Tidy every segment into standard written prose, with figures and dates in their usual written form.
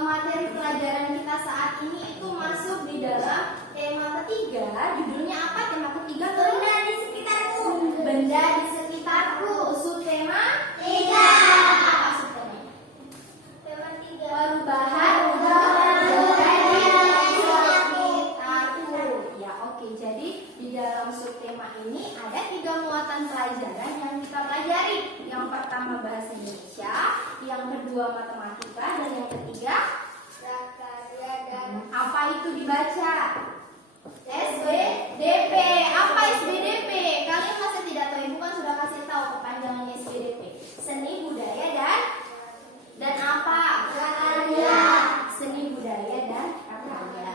materi pelajaran kita saat ini itu masuk di dalam tema ketiga. Judulnya apa tema ketiga? Benda di sekitarku. Benda di sekitarku. Subtema 3. Apa subtemanya? Tema 3. Perubahan benda di sekitarku. Ya, oke. Jadi di dalam subtema ini ada 3 muatan pelajaran yang kita pelajari. Yang pertama bahasa Indonesia, yang kedua matematika, dan yang ketiga Prakarya dan apa itu dibaca? SBDP. Apa SBDP? Kalian masih tidak tahu? Ibu kan sudah kasih tahu kepanjangannya SBDP. Seni budaya dan apa? prakarya. Seni budaya dan prakarya.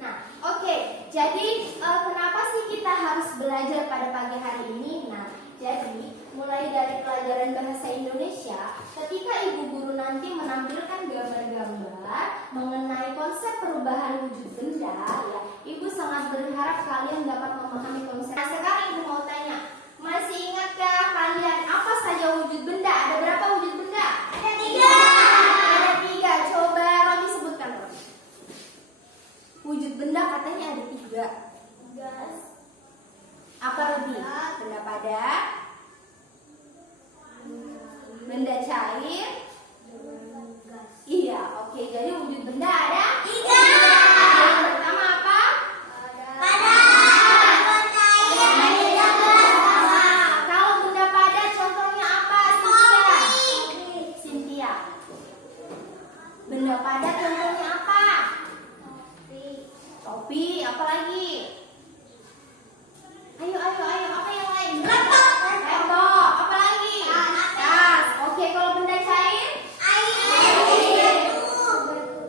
Nah, oke. Jadi kenapa sih kita harus belajar pada pagi hari ini? Nah, jadi mulai dari pelajaran bahasa Indonesia, ketika ibu guru nanti menampilkan gambar-gambar mengenai konsep perubahan wujud benda, ya, ibu sangat berharap kalian dapat memahami konsep. Nah, sekarang ibu mau tanya, masih ingatkah kalian apa saja wujud benda? Ada berapa wujud benda? Ada 3. Ada 3. Coba Rodi sebutkan, Rodi. Wujud benda katanya ada 3. Gas. Apa, Rodi? Benda padat, benda cair. Iya, oke. Jadi wujud benda ada 3. Yang pertama apa? Padat. Cair. Nah, kalau benda padat contohnya apa? Cynthia. Benda padat contohnya apa? Topi. Apa lagi? Ayo. Apa yang lain? Laptop. Laptop. Apa lagi? Tas. Oke, kalau benda cair?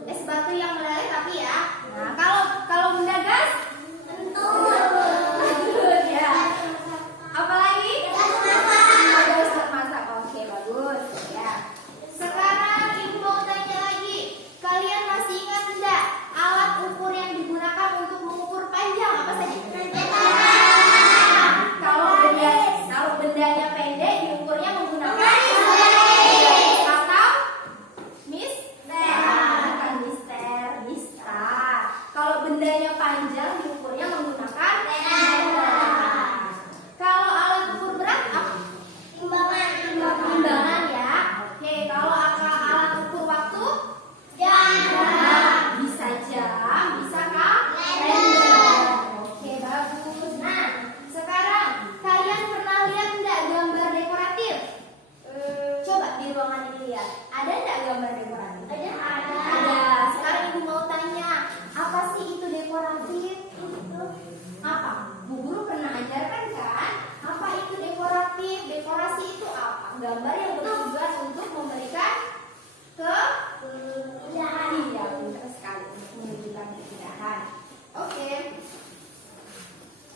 Es batu yang meleleh tapi ya. Nah, kalau benda gas? Bagus ya. Apa lagi? Ada Ustaz masak. Oke, bagus ya. Sekarang ibu mau tanya lagi. Kalian masih ingat tidak alat ukur yang digunakan untuk mengukur panjang apa saja? Kalau bendanya pendek diukurnya menggunakan atau bukan mister. Kalau bendanya panjang diukurnya menggunakan Kalau alat ukur berat apa? Timbangan ya. Oke, kalau alat ukur waktu? Bisa jam, bisa kalender. Oke, bagus. Nah, sekarang kalian pernah lihat enggak gambar dekoratif? Coba di ruangan ini lihat. Ada enggak gambar dekoratif? Ada. Sekarang ibu mau tanya, apa sih itu dekoratif? Apa? Bu guru pernah ajarkan kan? Apa itu dekoratif? Dekorasi itu apa? Gambar yang bertujuan untuk memberikan keindahan. Iya, pintar sekali. Menunjukkan keindahan. Oke.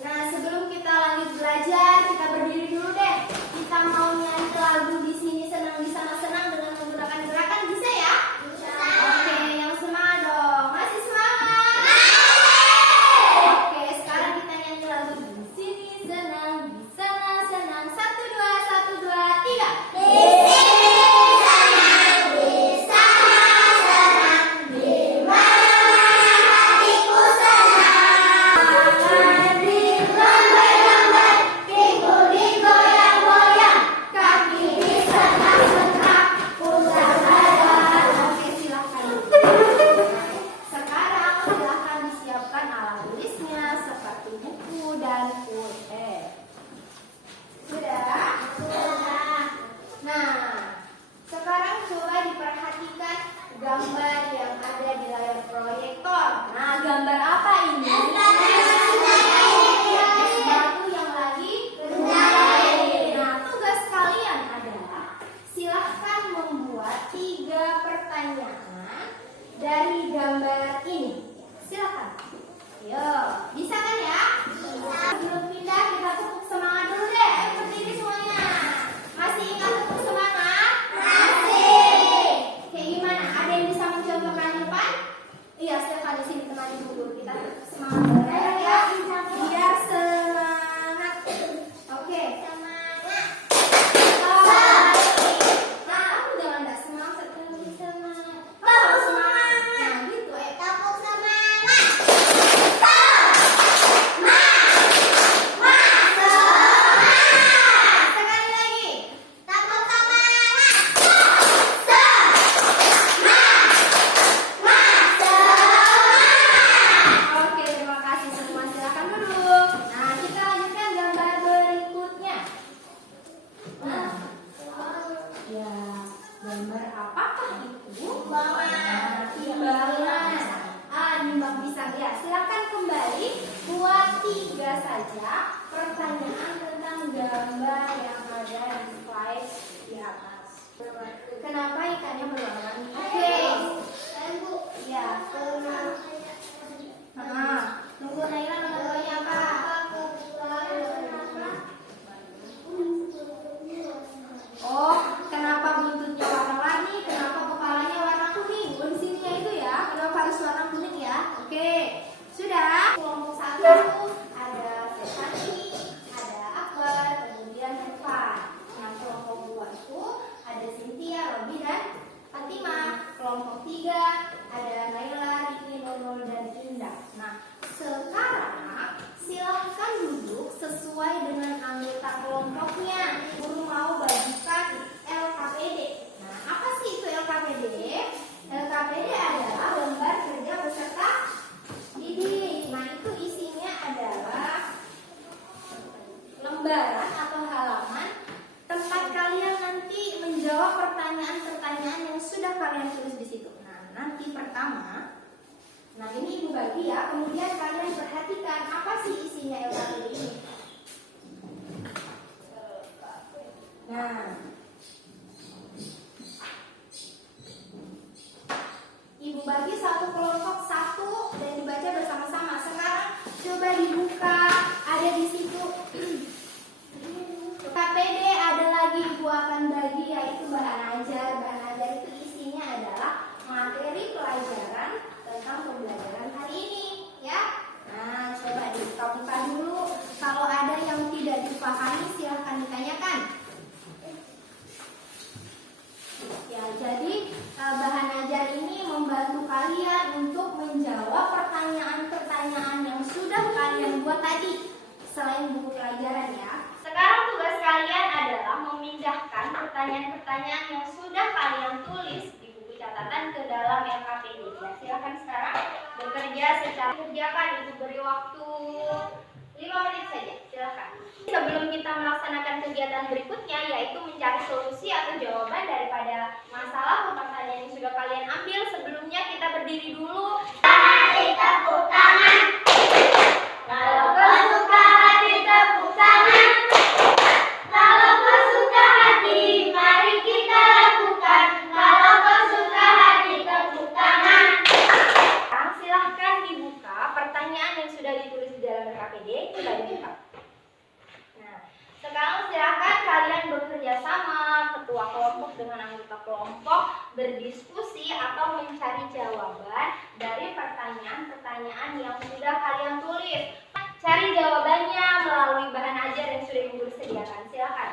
Nah, sebelum kita lanjut belajar, kita berdiri dulu deh. Kita mau nyanyi lagu di sini senang di sana senang dengan menggunakan gerakan, bisa ya? Oke, yang semangat dong. Masih semangat? Oke, sekarang kita nyanyi lagu di sini senang, di sana senang. 1 2 1 2 3. Oke, silakan. Sekarang silakan disiapkan alat tulisnya seperti buku dan pulpen. Sudah? Nah, sekarang coba diperhatikan gambar yang ada di layar proyektor. Nah, gambar apa ini? Es batu yang lagi bercair. Nah, tugas kalian adalah silahkan membuat 3 pertanyaan dari gambar ini. Silakan. Ayo, bisa kan ya? Sebelum pindah kita tepuk semangat dulu deh. Ayo berdiri semuanya. Masih ingat tepuk semangat? Masih. Kayak gimana? Ada yang bisa saja pertanyaan tentang gambar yang ada di slide di atas. Kenapa ikannya berwarna-warni? Oke. Ya, tunggu Naila, nomor duanya apa? Oh, kenapa buntutnya warna-warni? Kenapa kepalanya warna kuning? Oh, di sininya itu ya. Kenapa harus warna kuning ya? Oke, sudah. Kelompok 1 ada Stefani, ada Akbar, kemudian Evan. Yang kelompok 2 itu ada Cynthia, Robi, dan Fatima. Kelompok 3 ada Naila, Riki, Nurul, dan Indah. Nah, sekarang silahkan duduk sesuai dengan anggota kelompoknya. Guru mau bagikan LKPD. Nah, apa sih itu LKPD? LKPD adalah lembar kerja peserta didik. Nah, itu isinya adalah lembaran atau halaman tempat kalian nanti menjawab pertanyaan-pertanyaan yang sudah kalian tulis di situ. Nah, nanti pertama, nah ini ibu bagi ya, kemudian kalian perhatikan apa sih isinya LKPD ini. Nah, ibu bagi satu kelompok 1 dan dibaca bersama-sama. Sekarang coba dibuka, ada di situ. KPD ada lagi ibu akan bagi, yaitu bahan ajar. Bahan ajar itu isinya adalah materi pelajaran tentang pembelajaran hari ini, ya. Nah, coba dibuka dulu. Kalau ada yang tidak dipahami silahkan ditanyakan. Ya, jadi bahan ajar ini membantu kalian untuk menjawab pertanyaan-pertanyaan yang sudah kalian buat tadi, selain buku pelajaran ya. Sekarang tugas kalian adalah memindahkan pertanyaan-pertanyaan yang sudah kalian tulis di buku catatan ke dalam LKPD. Ya, silakan sekarang bekerja secara kerjakan. Ibu beri waktu 5 menit saja, silakan. Sebelum kita melaksanakan kegiatan berikutnya, yaitu mencari solusi atau jawaban daripada masalah atau pertanyaan yang sudah kalian ambil, sebelumnya kita berdiri dulu. Hati tepuk tangan. Kalau kau suka hati tepuk tangan. Kalau kau suka hati, mari kita lakukan. Kalau kau suka hati tepuk tangan. Sekarang silahkan dibuka pertanyaan yang sudah ditulis di dalam LKPD, sudah dibuka. Nah, sekarang silahkan kalian bekerja sama, ketua kelompok dengan anggota kelompok, berdiskusi atau mencari jawaban dari pertanyaan-pertanyaan yang sudah kalian tulis. Cari jawabannya melalui bahan ajar yang sudah ibu sediakan. Silakan.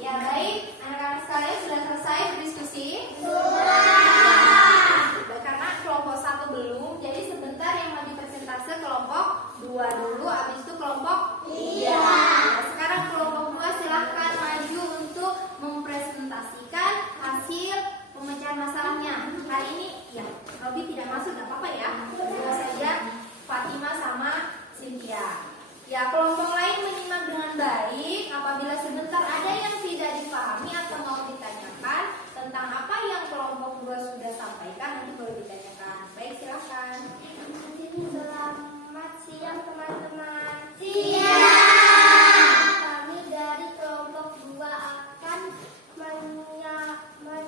Ya, baik, anak-anak sekalian sudah selesai berdiskusi? Karena kelompok 1 belum, jadi sebentar yang mau dipresentase kelompok 2 dulu, habis itu kelompok 3. Nah, sekarang kelompok 2 silahkan maju untuk mempresentasikan hasil pemecahan masalahnya. Hari ini, ya, Robi tidak masuk, tidak apa-apa ya. Cuma saja Fatima sama Cynthia. Ya, kelompok lain menyimak dengan baik. Apabila sebentar ada yang tidak dipahami atau mau ditanyakan tentang apa yang kelompok 2 sudah sampaikan, nanti boleh ditanyakan. Baik, silakan. Selamat siang teman-teman. Siang. Kami dari kelompok 2 akan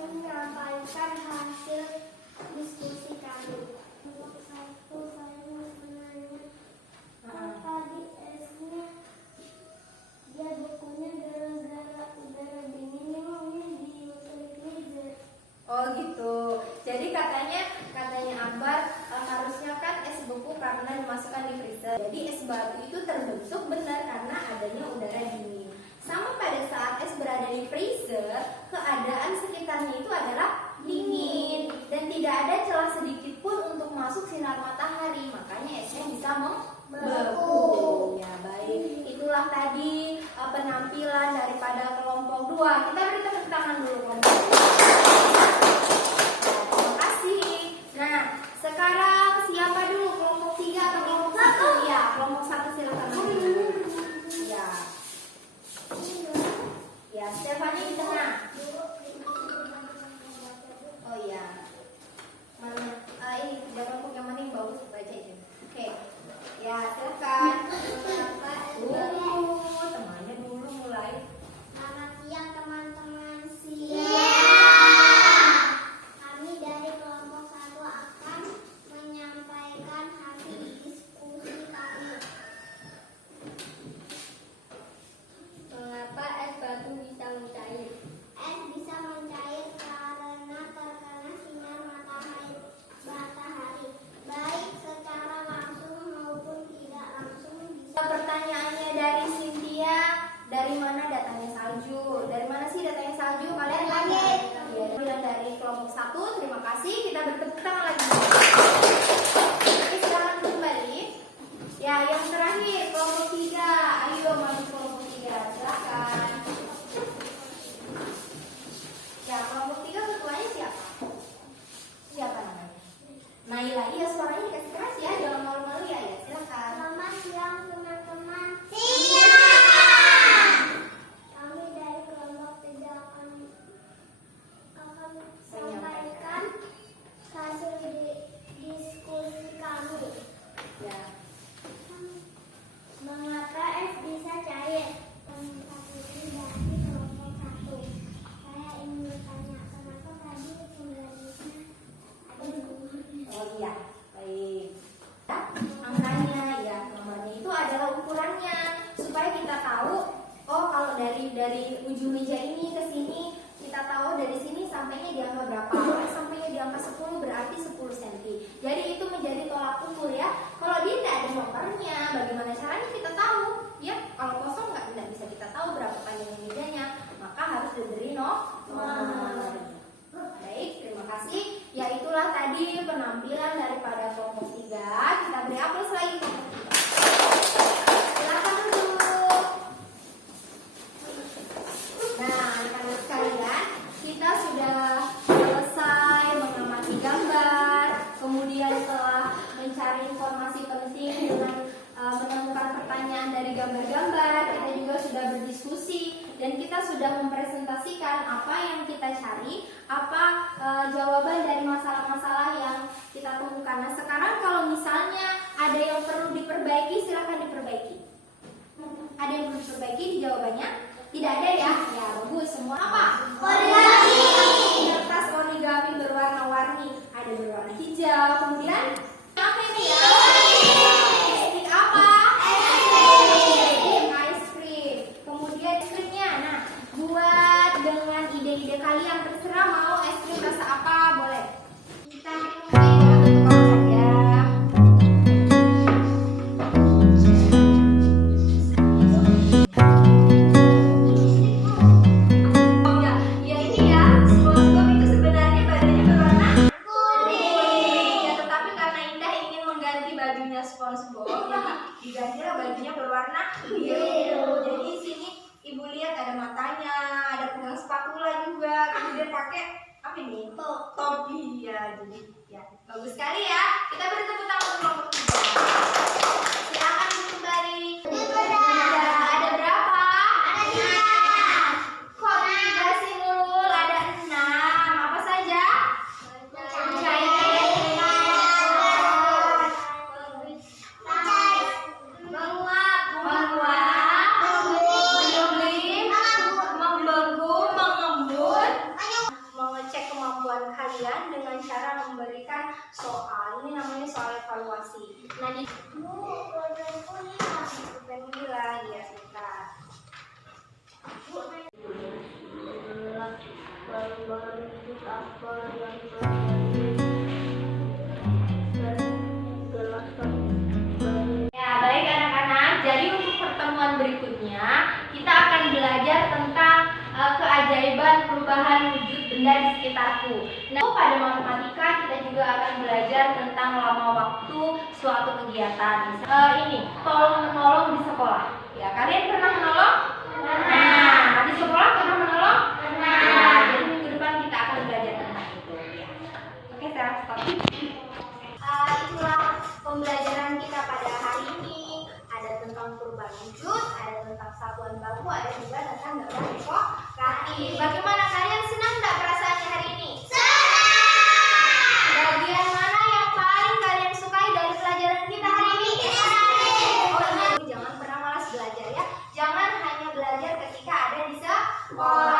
menyampaikan hasil diskusi kami. Kelompok 1 saya menanya tadi esnya dia bukunya gara-gara udara dingin memangnya dimasukin freezer. Oh gitu. Jadi katanya Akbar harusnya kan es beku karena dimasukkan di freezer. Jadi es batu itu terbentuk benar karena adanya udara dingin. Sama pada saat es berada di freezer, keadaan sekitarnya itu adalah tadi penampilan daripada kelompok 2. Kita beri tepuk tangan dulu kelompok 2. Terima kasih. Nah, sekarang siapa dulu? Kelompok 3 atau kelompok 1? Ya, kelompok 1 silakan dulu. Ya. Ya, Stefani di tengah. Oh iya. Mana? Ini tiga kelompok yang mana yang bagus baca itu. Oke. Ya, silakan. Temannya dulu mulai. Selamat siang teman-teman. Kami dari kelompok 1 akan menyampaikan hasil diskusi kami. Mengapa es batu bisa mencair? Es bisa mencair karena terkena sinar matahari, baik secara langsung maupun tidak langsung. Pertanyaannya dari Cynthia, dari mana datangnya salju? Dari mana sih datangnya salju? Kalian Langit. Ya, bilang dari kelompok 1. Terima kasih. Kita bertepuk tangan lagi. Oke, silakan kembali. Ya, yang terakhir kelompok 3. Ayo maju kelompok 3. Silakan. Ya, kelompok 3 ketuanya siapa? Siapa namanya? Naila. Iya, suaranya dikasih keras ya. Jangan malu-malu ya. Ya, silakan. Selamat siang teman-teman. Kami dari kelompok 3 akan sampaikan hasil diskusi kami. Ya. Mengapa es bisa cair? Dari kelompok 1. Saya ingin bertanya, kenapa tadi pembagiannya ada Oh iya, baik. Ya, angkanya ya, nomornya itu adalah ukurannya supaya kita tahu. Oh, kalau dari ujung meja ini ke sini kita tahu dari sini sampainya di angka berapa. Sampainya di angka 10 berarti 10 cm. Jadi itu menjadi tolak ukur ya. Kalau dia tidak ada nomornya, bagaimana caranya kita tahu? Ya, kalau kosong tidak bisa kita tahu berapa panjang mejanya, maka harus diberi nomor. Baik, terima kasih. Ya, itulah tadi penampilan daripada kelompok 3. Kita beri aplaus lagi kelompok 3. Silakan duduk. Nah, anak-anak sekalian, kita sudah selesai mengamati gambar, kemudian telah mencari informasi penting dengan menemukan pertanyaan dari gambar-gambar. Kita juga sudah berdiskusi dan kita sudah mempresentasikan apa yang kita cari, apa jawaban dari masalah-masalah yang kita temukan. Nah, sekarang kalau misalnya ada yang perlu diperbaiki, silakan diperbaiki. Ada yang perlu diperbaiki di jawabannya? Tidak ada ya? Ya, bagus. Semua apa? origami. Kertas origami berwarna-warni. Ada berwarna hijau. Kemudian apa ini ya? Stick apa? Es krim. Kemudian es krimnya. Nah, buat dengan ide-ide kalian, terserah mau es krim rasa apa, boleh. Kita minum saja. Ya ini ya, SpongeBob itu sebenarnya badannya berwarna kuning. Ya, tetapi karena Indah ingin mengganti bajunya SpongeBob, jadi digantilah bajunya berwarna biru. Jadi di sini Ibu lihat ada matanya, ada pegang spatula juga, kemudian pakai apa ini? Topi ya. Jadi ya bagus sekali ya. Kita beri tepuk tangan untuk kelompok 3. Silakan kembali. Ada berapa? Kok 3 sih Nurul? Ada 6. Apa saja? Mengecek kemampuan kalian dengan cara memberikan soal. Ini namanya soal evaluasi. Nah, di penilaian ya sebentar. Ya, baik anak-anak. Jadi untuk pertemuan berikutnya kita akan belajar tentang keajaiban perubahan wujud benda di sekitarku. Nah, pada matematika kita juga akan belajar tentang lama waktu suatu kegiatan. Ini tolong menolong di sekolah. Ya, kalian pernah menolong? Nah, di sekolah pernah menolong? Jadi minggu depan kita akan belajar tentang itu ya. Oke, saya stop. Itulah pembelajaran kita pada hari ini. Ada tentang kurban wujud, ada tentang satuan baku, ada juga tentang gambar ekor kaki. Bagaimana kalian, senang nggak perasaannya hari ini? Bagian mana yang paling kalian sukai dari pelajaran kita hari ini? Oh iya, jangan pernah malas belajar ya. Jangan hanya belajar ketika ada di sekolah.